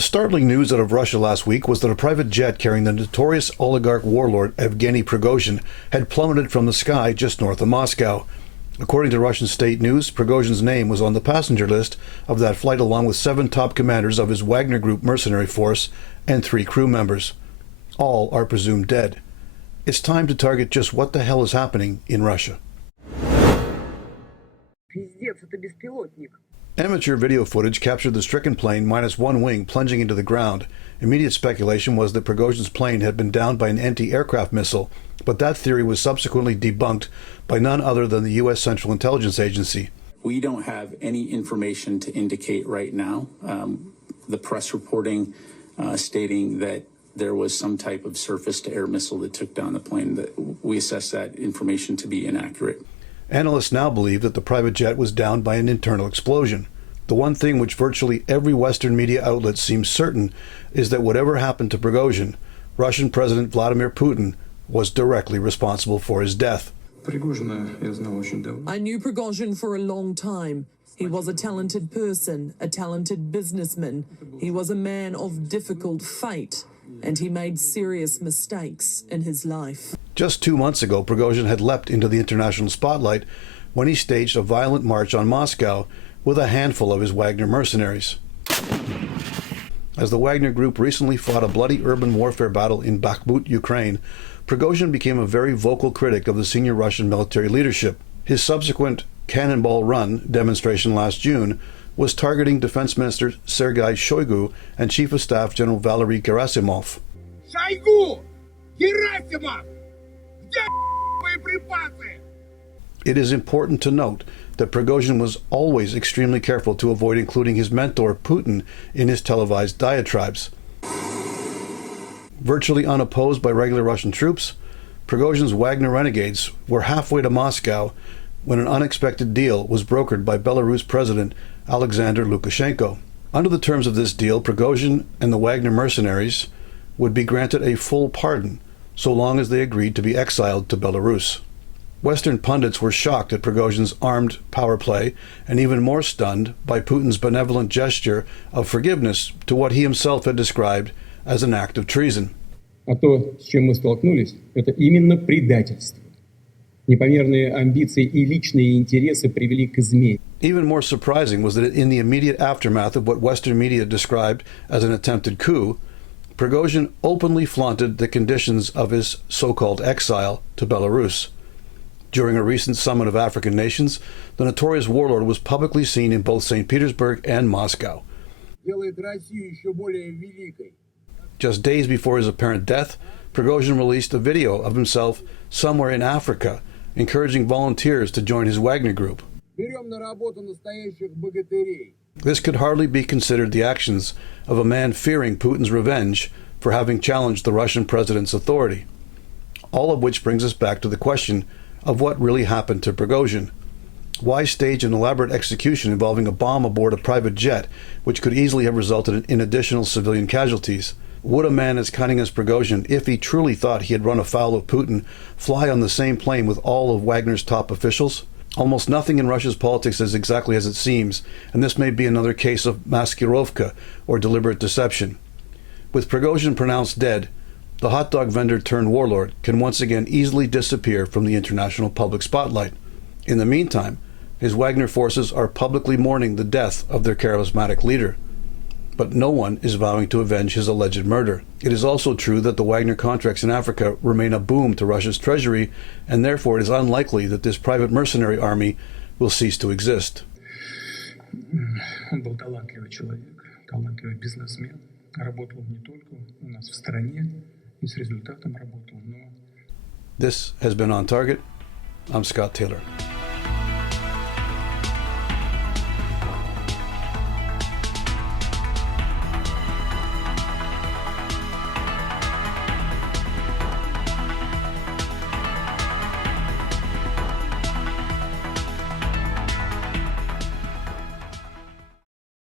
The startling news out of Russia last week was that a private jet carrying the notorious oligarch warlord Yevgeny Prigozhin had plummeted from the sky just north of Moscow. According to Russian state news, Prigozhin's name was on the passenger list of that flight along with 7 top commanders of his Wagner Group mercenary force and 3 crew members. All are presumed dead. It's time to target just what the hell is happening in Russia. Amateur video footage captured the stricken plane minus one wing plunging into the ground. Immediate speculation was that Prigozhin's plane had been downed by an anti-aircraft missile, but that theory was subsequently debunked by none other than the U.S. Central Intelligence Agency. We don't have any information to indicate right now. The press reporting stating that there was some type of surface-to-air missile that took down the plane, that we assess that information to be inaccurate. Analysts now believe that the private jet was downed by an internal explosion. The one thing which virtually every Western media outlet seems certain is that whatever happened to Prigozhin, Russian President Vladimir Putin was directly responsible for his death. I knew Prigozhin for a long time. He was a talented person, a talented businessman. He was a man of difficult fate, and he made serious mistakes in his life. Just 2 months ago, Prigozhin had leapt into the international spotlight when he staged a violent march on Moscow with a handful of his Wagner mercenaries. As the Wagner Group recently fought a bloody urban warfare battle in Bakhmut, Ukraine, Prigozhin became a very vocal critic of the senior Russian military leadership. His subsequent Cannonball Run demonstration last June was targeting Defense Minister Sergei Shoigu and Chief of Staff General Valery Gerasimov. Shoigu! Gerasimov! Где боеприпасы? It is important to note that Prigozhin was always extremely careful to avoid including his mentor Putin in his televised diatribes. Virtually unopposed by regular Russian troops, Prigozhin's Wagner renegades were halfway to Moscow when an unexpected deal was brokered by Belarus President Alexander Lukashenko. Under the terms of this deal, Prigozhin and the Wagner mercenaries would be granted a full pardon so long as they agreed to be exiled to Belarus. Western pundits were shocked at Prigozhin's armed power play and even more stunned by Putin's benevolent gesture of forgiveness to what he himself had described as an act of treason. А то, с чем мы столкнулись, это именно предательство. Непомерные амбиции и личные интересы привели к измене. Even more surprising was that in the immediate aftermath of what Western media described as an attempted coup, Prigozhin openly flaunted the conditions of his so-called exile to Belarus. During a recent summit of African nations, the notorious warlord was publicly seen in both St. Petersburg and Moscow. Just days before his apparent death, Prigozhin released a video of himself somewhere in Africa, encouraging volunteers to join his Wagner Group. This could hardly be considered the actions of a man fearing Putin's revenge for having challenged the Russian president's authority. All of which brings us back to the question of what really happened to Prigozhin. Why stage an elaborate execution involving a bomb aboard a private jet, which could easily have resulted in additional civilian casualties? Would a man as cunning as Prigozhin, if he truly thought he had run afoul of Putin, fly on the same plane with all of Wagner's top officials? Almost nothing in Russia's politics is exactly as it seems, and this may be another case of maskirovka, or deliberate deception. With Prigozhin pronounced dead, the hot dog vendor turned warlord can once again easily disappear from the international public spotlight. In the meantime, his Wagner forces are publicly mourning the death of their charismatic leader. But no one is vowing to avenge his alleged murder. It is also true that the Wagner contracts in Africa remain a boom to Russia's treasury, and therefore it is unlikely that this private mercenary army will cease to exist. Он был талантливый человек, талантливый бизнесмен. Работал не только у нас в стране, и с результатом работал, но... This has been On Target. I'm Scott Taylor.